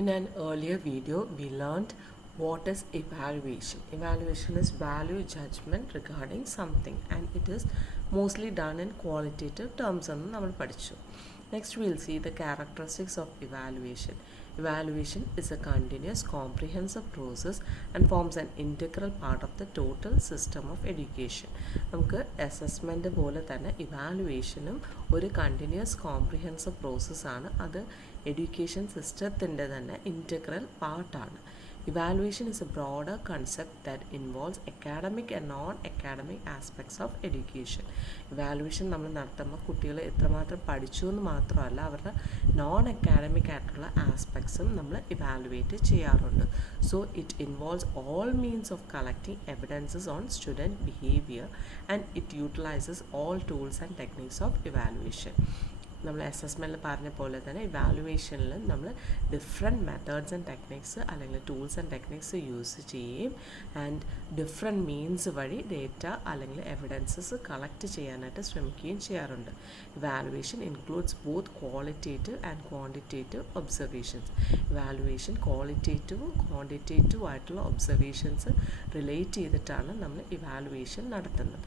In an earlier video, we learned what is evaluation. Evaluation is value judgment regarding something, and it is mostly done in qualitative terms. Next, we'll see the characteristics of evaluation. Evaluation is a continuous, comprehensive process and forms an integral part of the total system of education. നമുക്ക് assessment പോലെ തന്നെ ഇവാലുവേഷനും ഒരു continuous comprehensive പ്രോസസ്സാണ്. അത് education സിസ്റ്റത്തിൻ്റെ തന്നെ integral പാർട്ടാണ്. Evaluation is a broader concept that involves academic and non-academic aspects of education. Evaluation നമ്മൾ നടത്തുമ്പോൾ കുട്ടികൾ എത്രമാത്രം പഠിച്ചു എന്ന് മാത്രമല്ല അവരുടെ നോൺ അക്കാഡമിക് ആയിട്ടുള്ള ആസ്പെക്ട്സും നമ്മൾ ഇവാലുവേറ്റ് ചെയ്യാറുണ്ട്. So it involves all means of collecting evidences on student behaviour and it utilises all tools and techniques of evaluation. നമ്മൾ അസസ്മെൻറ്റിൽ പറഞ്ഞ പോലെ തന്നെ ഇവാലുവേഷനിൽ നമ്മൾ ഡിഫറെൻറ്റ് മെത്തേഡ്സ് ആൻഡ് ടെക്നിക്സ് അല്ലെങ്കിൽ ടൂൾസ് ആൻഡ് ടെക്നിക്സ് യൂസ് ചെയ്യുകയും ആൻഡ് ഡിഫറെൻറ്റ് മീൻസ് വഴി ഡേറ്റ അല്ലെങ്കിൽ എവിഡൻസസ് കളക്ട് ചെയ്യാനായിട്ട് ശ്രമിക്കുകയും ചെയ്യാറുണ്ട്. Evaluation includes both qualitative and quantitative observations. Evaluation ക്വാളിറ്റേറ്റീവും ക്വാണ്ടിറ്റേറ്റീവ് ആയിട്ടുള്ള ഒബ്സർവേഷൻസ് റിലേറ്റ് ചെയ്തിട്ടാണ് നമ്മൾ ഇവാലുവേഷൻ നടത്തുന്നത്.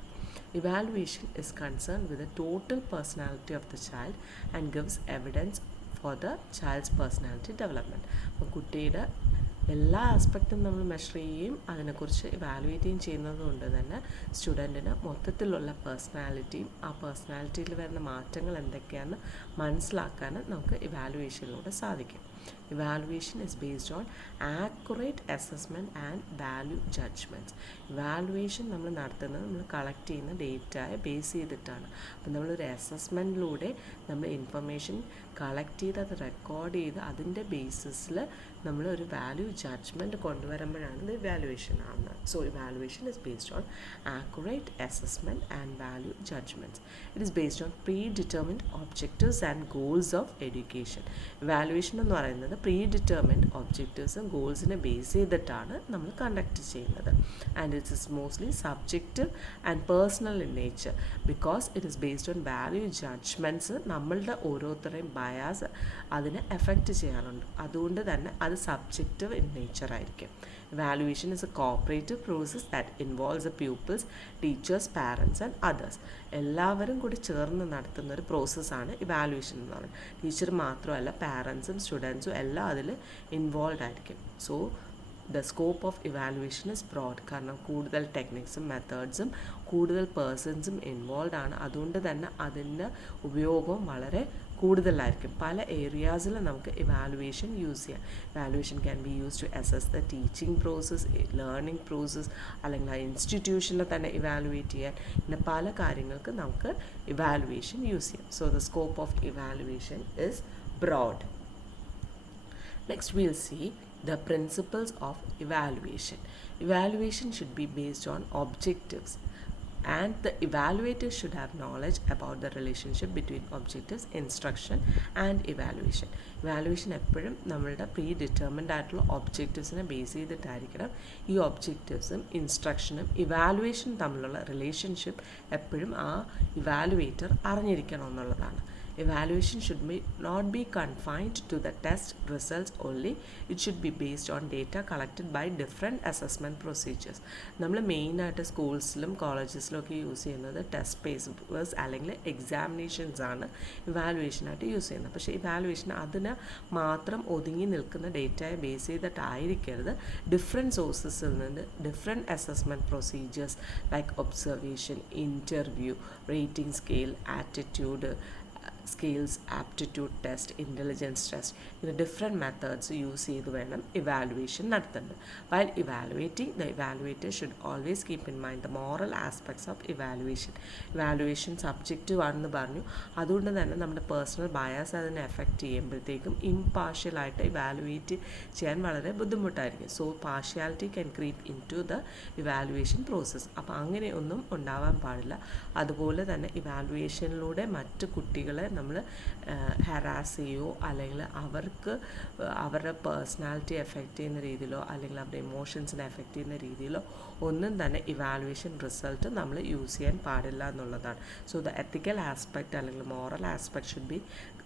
Evaluation is concerned with the total personality of the child and gives evidence for the child's personality development. അപ്പോൾ കുട്ടിയുടെ എല്ലാ ആസ്പെക്റ്റും നമ്മൾ മെഷർ ചെയ്യുകയും അതിനെക്കുറിച്ച് ഇവാലുവേറ്റ് ചെയ്യുന്നത് കൊണ്ട് തന്നെ സ്റ്റുഡൻറ്റിന് മൊത്തത്തിലുള്ള പേഴ്സണാലിറ്റിയും ആ പേഴ്സണാലിറ്റിയിൽ വരുന്ന മാറ്റങ്ങൾ എന്തൊക്കെയാണെന്ന് മനസ്സിലാക്കാൻ നമുക്ക് ഇവാലുവേഷനിലൂടെ സാധിക്കും. Evaluation is based on accurate assessment and value judgments. Evaluation നമ്മൾ നടത്തുന്നത് നമ്മൾ കളക്ട് ചെയ്യുന്ന ഡേറ്റയെ ബേസ് ചെയ്തിട്ടാണ്. അപ്പം നമ്മളൊരു അസസ്മെൻറ്റിലൂടെ നമ്മൾ ഇൻഫർമേഷൻ കളക്ട് ചെയ്ത് അത് റെക്കോർഡ് ചെയ്ത് അതിൻ്റെ ബേസിസിൽ നമ്മൾ ഒരു വാല്യൂ ജഡ്ജ്മെൻറ്റ് കൊണ്ടുവരുമ്പോഴാണ് ഇത് ഇവാലുവേഷൻ ആവുന്നത്. So evaluation is based on accurate assessment and value judgements. It is based on pre determined objectives and goals of education. Evaluation എന്ന് പറയുന്നത് പ്രീ ഡിറ്റർമിൻഡ് ഒബ്ജക്റ്റീവ്സും ഗോൾസിനെ ബേസ് ചെയ്തിട്ടാണ് നമ്മൾ കണ്ടക്ട് ചെയ്യുന്നത്. And it is mostly subjective and personal in nature because it is based on value judgements. നമ്മളുടെ ഓരോരുത്തരുടെയും bias അതിനെ effect ചെയ്യാറുണ്ട്. അതുകൊണ്ട് തന്നെ അത് സബ്ജക്റ്റീവ് ഇൻ നേച്ചർ ആയിരിക്കും. Evaluation is a cooperative process that involves the pupils, teachers, parents and others. എല്ലാവരും കൂടി ചേർന്ന് നടത്തുന്ന ഒരു പ്രോസസ്സാണ് ഇവാലുവേഷൻ എന്ന് പറയുന്നത്. ടീച്ചർ മാത്രമല്ല, പാരൻസും സ്റ്റുഡൻസും എല്ലാം അതിൽ ഇൻവോൾവ് ആയിരിക്കും. So the scope of evaluation is broad. കാരണം കൂടുതൽ ടെക്നിക്സും മെത്തേഡ്സും കൂടുതൽ പേഴ്സൺസും ഇൻവോൾവ് ആണ്. അതുകൊണ്ട് തന്നെ അതിൻ്റെ ഉപയോഗവും വളരെ കൂടുതലായിരിക്കും. പല ഏരിയാസിൽ നമുക്ക് ഇവാലുവേഷൻ യൂസ് ചെയ്യാം. Evaluation can be use to assess the teaching process, learning process, അല്ലെങ്കിൽ ആ ഇൻസ്റ്റിറ്റ്യൂഷനിൽ തന്നെ ഇവാലുവേറ്റ് ചെയ്യാൻ. പിന്നെ പല കാര്യങ്ങൾക്ക് നമുക്ക് ഇവാലുവേഷൻ യൂസ് ചെയ്യാം. So the scope of evaluation is broad. Next we'll see the principles of evaluation. Evaluation should be based on objectives and the evaluator should have knowledge about the relationship between objectives, instruction and evaluation. Evaluation എപ്പോഴും നമ്മളുടെ pre determined ആയിട്ടുള്ള ഒബ്ജക്റ്റീവ്സിനെ base ചെയ്തിട്ടായിരിക്കണം. ഈ ഒബ്ജക്റ്റീവ്സും ഇൻസ്ട്രക്ഷനും ഇവാലുവേഷനും തമ്മിലുള്ള relationship എപ്പോഴും ആ evaluator അറിഞ്ഞിരിക്കണം എന്നുള്ളതാണ്. Evaluation should not be confined to the test results only. It should be based on data collected by different assessment procedures. നമ്മൾ മെയിനായിട്ട് സ്കൂൾസിലും കോളേജസിലും ഒക്കെ യൂസ് ചെയ്യുന്നത് ടെസ്റ്റ് പേപ്പേഴ്സ് അല്ലെങ്കിൽ എക്സാമിനേഷൻസ് ആണ് ഇവാലുവേഷനായിട്ട് യൂസ് ചെയ്യുന്നത്. പക്ഷേ ഇവാലുവേഷൻ അതിന് മാത്രം ഒതുങ്ങി നിൽക്കുന്ന ഡേറ്റയെ ബേസ് ചെയ്തിട്ടായിരിക്കരുത്. ഡിഫറെൻറ്റ് സോഴ്സസിൽ നിന്ന് different assessment procedures like observation, interview, rating scale, attitude scales, aptitude test, intelligence test, ഇങ്ങനെ ഡിഫറെൻറ്റ് മെത്തേഡ്സ് യൂസ് ചെയ്ത് വേണം ഇവാലുവേഷൻ നടത്തേണ്ടത്. While evaluating, the evaluator should always keep in mind the moral aspects of evaluation. Evaluation subjective ആണെന്ന് പറഞ്ഞു. അതുകൊണ്ട് തന്നെ നമ്മുടെ personal bias അതിനെ എഫക്റ്റ് ചെയ്യുമ്പോഴത്തേക്കും ഇംപാർഷ്യലായിട്ട് ഇവാലുവേറ്റ് ചെയ്യാൻ വളരെ ബുദ്ധിമുട്ടായിരിക്കും. So partiality can creep in to the evaluation process. അപ്പോൾ അങ്ങനെയൊന്നും ഉണ്ടാവാൻ പാടില്ല. അതുപോലെ തന്നെ ഇവാലുവേഷനിലൂടെ മറ്റ് കുട്ടികളെ നമ്മൾ ഹരാസ് ചെയ്യുകയോ അല്ലെങ്കിൽ അവർക്ക് അവരുടെ പേഴ്സണാലിറ്റി എഫക്റ്റ് ചെയ്യുന്ന രീതിയിലോ അല്ലെങ്കിൽ അവരുടെ ഇമോഷൻസിനെ എഫക്റ്റ് ചെയ്യുന്ന രീതിയിലോ ഒന്നും തന്നെ ഇവാലുവേഷൻ റിസൾട്ട് നമ്മൾ യൂസ് ചെയ്യാൻ പാടില്ല എന്നുള്ളതാണ്. സോ ദ എത്തിക്കൽ ആസ്പെക്റ്റ് അല്ലെങ്കിൽ moral aspect should be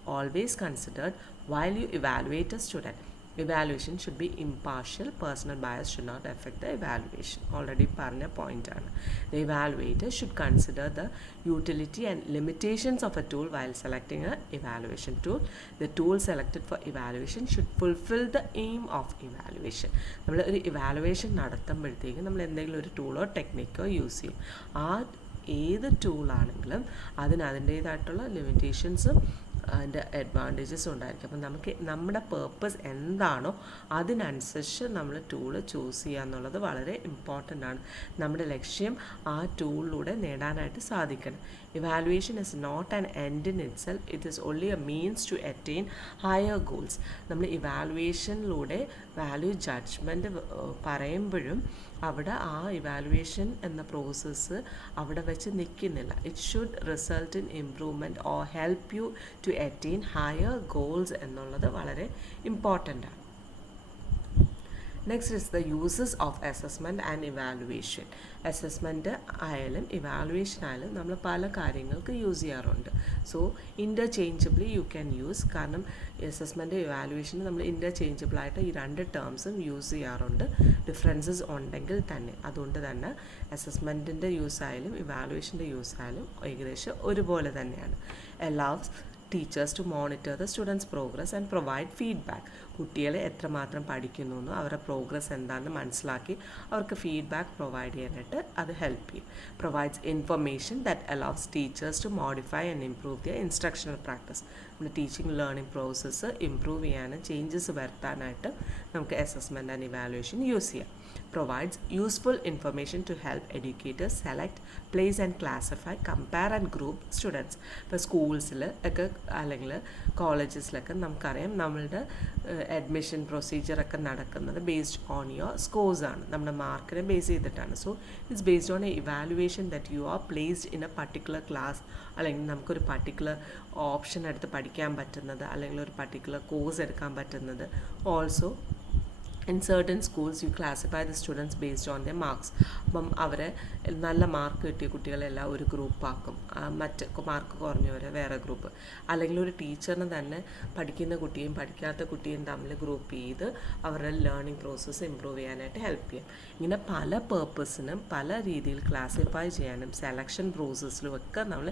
always considered while you evaluate a student. Evaluation should be impartial. Personal bias should not affect the evaluation. Already പറഞ്ഞ point ആണ്. The evaluator should consider the utility and limitations of a tool while selecting a evaluation tool. The tool selected for evaluation should fulfill the aim of evaluation. നമ്മൾ ഒരു evaluation നടത്തുമ്പോഴത്തേക്കും നമ്മൾ എന്തെങ്കിലും ഒരു ടൂളോ ടെക്നിക്കോ use ചെയ്യും. ആ ഏത് ടൂളാണെങ്കിലും അതിന് അതിൻ്റേതായിട്ടുള്ള ലിമിറ്റേഷൻസും അതിൻ്റെ അഡ്വാൻറ്റേജസും ഉണ്ടായിരിക്കും. അപ്പം നമുക്ക് നമ്മുടെ പേർപ്പസ് എന്താണോ അതിനനുസരിച്ച് നമ്മൾ ടൂള് ചൂസ് ചെയ്യുക എന്നുള്ളത് വളരെ ഇമ്പോർട്ടൻ്റ് ആണ്. നമ്മുടെ ലക്ഷ്യം ആ ടൂളിലൂടെ നേടാനായിട്ട് സാധിക്കണം. Evaluation is not an end in itself. It is only a means to attain higher goals. നമ്മൾ ഇവാലുവേഷനിലൂടെ വാല്യൂ ജഡ്ജ്മെൻറ്റ് പറയുമ്പോഴും അവിടെ ആ ഇവാലുവേഷൻ എന്ന പ്രോസസ്സ് അവിടെ വെച്ച് നിൽക്കുന്നില്ല. It should result in improvement or help you to attain higher goals എന്നുള്ളത് വളരെ ഇമ്പോർട്ടൻ്റ് ആണ്. Next is the uses of assessment and evaluation. Assessment ആയാലും ഇവാലുവേഷൻ ആയാലും നമ്മൾ പല കാര്യങ്ങൾക്ക് യൂസ് ചെയ്യാറുണ്ട്. So interchangeably you can use. കാരണം അസസ്മെൻറ്റ് ഇവാലുവേഷന് നമ്മൾ ഇൻ്റർചേഞ്ചബിളായിട്ട് ഈ രണ്ട് ടേംസും യൂസ് ചെയ്യാറുണ്ട്, ഡിഫറൻസസ് ഉണ്ടെങ്കിൽ തന്നെ. അതുകൊണ്ട് തന്നെ അസസ്മെൻറ്റിൻ്റെ യൂസ് ആയാലും ഇവാലുവേഷൻ്റെ യൂസ് ആയാലും ഏകദേശം ഒരുപോലെ തന്നെയാണ്. allows teachers to monitor the students' progress and provide feedback. കുട്ടികളെ എത്രമാത്രം പഠിക്കുന്നു എന്നോ അവരുടെ പ്രോഗ്രസ് എന്താണെന്ന് മനസ്സിലാക്കി അവർക്ക് ഫീഡ്ബാക്ക് പ്രൊവൈഡ് ചെയ്യാനായിട്ട് അത് ഹെൽപ്പ് ചെയ്യും. Provides information that allows teachers to modify and improve their instructional practice. നമ്മുടെ ടീച്ചിങ് ലേണിംഗ് പ്രോസസ്സ് ഇംപ്രൂവ് ചെയ്യാനും ചേഞ്ചസ് വരുത്താനായിട്ട് നമുക്ക് അസസ്മെൻറ്റ് ആൻഡ് ഇവാലുവേഷൻ യൂസ് ചെയ്യാം. Provides useful information to help educators select, place and classify, compare and group students. ഇപ്പോൾ സ്കൂൾസിൽ ഒക്കെ അല്ലെങ്കിൽ കോളേജസിലൊക്കെ നമുക്കറിയാം നമ്മളുടെ അഡ്മിഷൻ പ്രൊസീജിയറൊക്കെ നടക്കുന്നത് ബേസ്ഡ് ഓൺ യുവർ സ്കോഴ്സ് ആണ്, നമ്മുടെ മാർക്കിനെ ബേസ് ചെയ്തിട്ടാണ്. So it's based on A evaluation that you are placed in A particular class, അല്ലെങ്കിൽ നമുക്കൊരു പർട്ടിക്കുലർ ഓപ്ഷൻ എടുത്ത് പഠിക്കാൻ പറ്റുന്നത്, അല്ലെങ്കിൽ ഒരു പർട്ടിക്കുലർ കോഴ്സ് എടുക്കാൻ പറ്റുന്നത്. Also in certain schools you classify the students based on their marks. അപ്പം അവരെ നല്ല മാർക്ക് കിട്ടിയ കുട്ടികളെല്ലാം ഒരു ഗ്രൂപ്പാക്കും, മറ്റ് മാർക്ക് കുറഞ്ഞവരെ വേറെ ഗ്രൂപ്പ്. അല്ലെങ്കിൽ ഒരു ടീച്ചറിന് തന്നെ പഠിക്കുന്ന കുട്ടിയും പഠിക്കാത്ത കുട്ടിയും തമ്മിൽ ഗ്രൂപ്പ് ചെയ്ത് അവരുടെ ലേണിംഗ് പ്രോസസ്സ് ഇമ്പ്രൂവ് ചെയ്യാനായിട്ട് ഹെൽപ്പ് ചെയ്യും. ഇങ്ങനെ പല പേർപ്പസിനും പല രീതിയിൽ ക്ലാസിഫൈ ചെയ്യാനും സെലക്ഷൻ പ്രോസസ്സിലും ഒക്കെ നമ്മൾ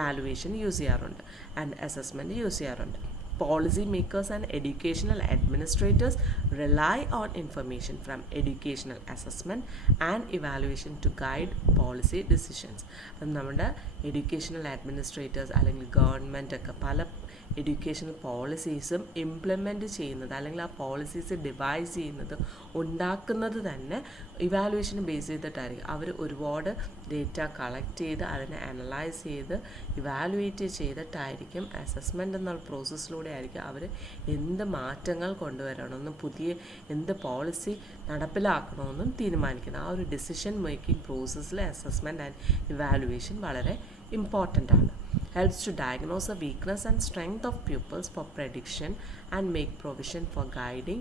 വാലുവേഷൻ യൂസ് ചെയ്യാറുണ്ട് ആൻഡ് അസസ്മെൻറ്റ് യൂസ് ചെയ്യാറുണ്ട്. Policy makers and educational administrators rely on information from educational assessment and evaluation to guide policy decisions. അപ്പം നമ്മുടെ എഡ്യൂക്കേഷണൽ അഡ്മിനിസ്ട്രേറ്റേഴ്സ് അല്ലെങ്കിൽ ഗവൺമെൻറ് ഒക്കെ പല എഡ്യൂക്കേഷണൽ പോളിസീസും ഇംപ്ലിമെൻറ്റ് ചെയ്യുന്നത് അല്ലെങ്കിൽ ആ പോളിസീസ് ഡിവൈസ് ചെയ്യുന്നത് ഉണ്ടാക്കുന്നത് തന്നെ ഇവാലുവേഷന് ബേസ് ചെയ്തിട്ടായിരിക്കും. അവർ ഒരുപാട് ഡേറ്റ കളക്ട് ചെയ്ത് അതിനെ അനലൈസ് ചെയ്ത് ഇവാലുവേറ്റ് ചെയ്തിട്ടായിരിക്കും അസസ്മെൻ്റ് എന്നുള്ള പ്രോസസ്സിലൂടെ ആയിരിക്കും അവർ എന്ത് മാറ്റങ്ങൾ കൊണ്ടുവരണമെന്നും പുതിയ എന്ത് പോളിസി നടപ്പിലാക്കണമെന്നും തീരുമാനിക്കുന്നത്. ആ ഒരു ഡിസിഷൻ മേക്കിംഗ് പ്രോസസ്സിൽ അസസ്മെൻറ്റ് ആൻഡ് ഇവാലുവേഷൻ വളരെ ഇമ്പോർട്ടൻ്റ് ആണ്. Helps to diagnose the weakness and strength of pupils for prediction and make provision for guiding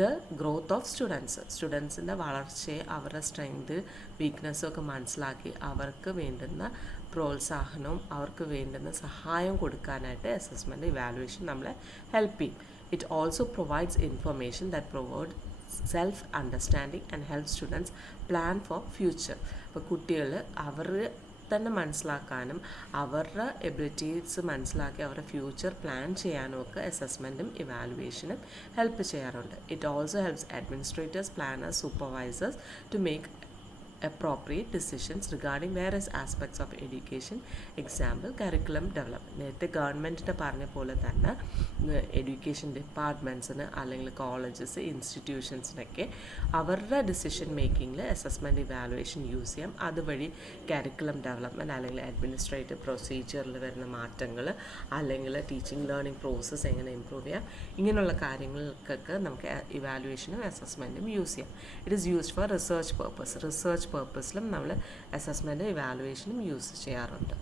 the growth of students. സ്റ്റുഡൻസിൻ്റെ വളർച്ചയെ അവരുടെ സ്ട്രെങ്ത് വീക്ക്നെസ്സും ഒക്കെ മനസ്സിലാക്കി അവർക്ക് വേണ്ടുന്ന പ്രോത്സാഹനവും അവർക്ക് വേണ്ടുന്ന സഹായം കൊടുക്കാനായിട്ട് അസസ്മെൻറ്റ് ഇവാലുവേഷൻ നമ്മളെ ഹെൽപ്പ് ചെയ്യും. It also provides information that provide self understanding and help students plan for future. അപ്പോൾ കുട്ടികൾ അവർ തന്നെ മനസ്സിലാക്കാനും അവരുടെ എബിലിറ്റീസ് മനസ്സിലാക്കി അവരുടെ ഫ്യൂച്ചർ പ്ലാൻ ചെയ്യാനും ഒക്കെ അസസ്മെൻറ്റും ഇവാലുവേഷനും ഹെൽപ്പ് ചെയ്യാറുണ്ട്. It also helps administrators, planners, supervisors to make appropriate decisions regarding various aspects of education. Example, curriculum development. നേരത്തെ ഗവൺമെൻറ്റിൻ്റെ പറഞ്ഞ പോലെ തന്നെ എഡ്യൂക്കേഷൻ ഡിപ്പാർട്ട്മെൻറ്റ്സിന് അല്ലെങ്കിൽ കോളേജസ് ഇൻസ്റ്റിറ്റ്യൂഷൻസിനൊക്കെ അവരുടെ ഡിസിഷൻ മേക്കിങ്ങിൽ അസസ്മെൻറ്റ് ഇവാലുവേഷൻ യൂസ് ചെയ്യാം. അതുവഴി കരിക്കുലം ഡെവലപ്മെൻറ്റ് അല്ലെങ്കിൽ അഡ്മിനിസ്ട്രേറ്റീവ് പ്രൊസീജിയറിൽ വരുന്ന മാറ്റങ്ങൾ അല്ലെങ്കിൽ ടീച്ചിങ് ലേണിംഗ് പ്രോസസ്സ് എങ്ങനെ ഇമ്പ്രൂവ് ചെയ്യാം, ഇങ്ങനെയുള്ള കാര്യങ്ങൾക്കൊക്കെ നമുക്ക് ഇവാലുവേഷനും അസസ്മെൻറ്റും യൂസ് ചെയ്യാം. It is used for research purpose. Research പർപ്പസിലും നമ്മൾ അസസ്മെൻറ്റ് ഇവാലുവേഷനും യൂസ് ചെയ്യാറുണ്ട്.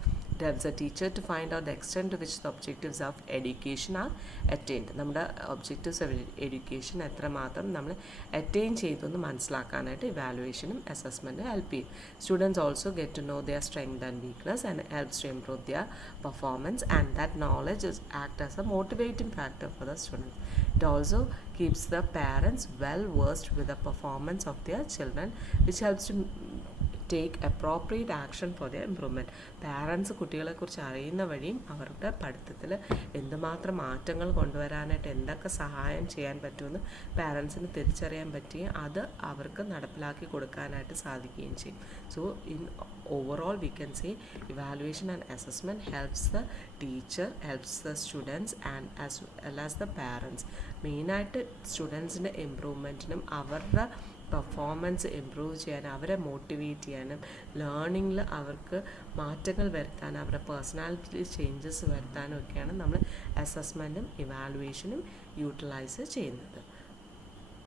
It helps a teacher to find out the extent to which the objectives of education are attained. നമ്മുടെ ഒബ്ജക്റ്റീവ്സ് ഓഫ് എഡ്യൂക്കേഷൻ എത്രമാത്രം നമ്മൾ അറ്റൈൻ ചെയ്തു എന്ന് മനസ്സിലാക്കാനായിട്ട് ഇവാലുവേഷനും അസസ്മെൻറ്റും ഹെൽപ്പ് ചെയ്യും. Students also get to know their strength and weakness and helps to improve their performance and that knowledge is act as a motivating factor for the students. It also keeps the parents well versed with the performance of their children, which helps to take appropriate action for their improvement. Parents കുട്ടികളെക്കുറിച്ച് അറിയുന്ന വഴിയും അവരുടെ പഠിത്തത്തിൽ എന്തുമാത്രം മാറ്റങ്ങൾ കൊണ്ടുവരാനായിട്ട് എന്തൊക്കെ സഹായം ചെയ്യാൻ പറ്റുമെന്ന് പാരൻസിന് തിരിച്ചറിയാൻ പറ്റുകയും അത് അവർക്ക് നടപ്പിലാക്കി കൊടുക്കാനായിട്ട് സാധിക്കുകയും ചെയ്യും. So in overall we can say evaluation and assessment helps the teacher, helps the students and as well as the parents. മെയിനായിട്ട് സ്റ്റുഡൻസിൻ്റെ ഇമ്പ്രൂവ്മെൻറ്റിനും അവരുടെ പെർഫോമൻസ് ഇമ്പ്രൂവ് ചെയ്യാനും അവരെ മോട്ടിവേറ്റ് ചെയ്യാനും ലേണിങ്ങിൽ അവർക്ക് മാറ്റങ്ങൾ വരുത്താനും അവരുടെ പേഴ്സണാലിറ്റി ചേഞ്ചസ് വരുത്താനും ഒക്കെയാണ് നമ്മൾ അസസ്മെൻറ്റും ഇവാലുവേഷനും യൂട്ടിലൈസ് ചെയ്യുന്നത്.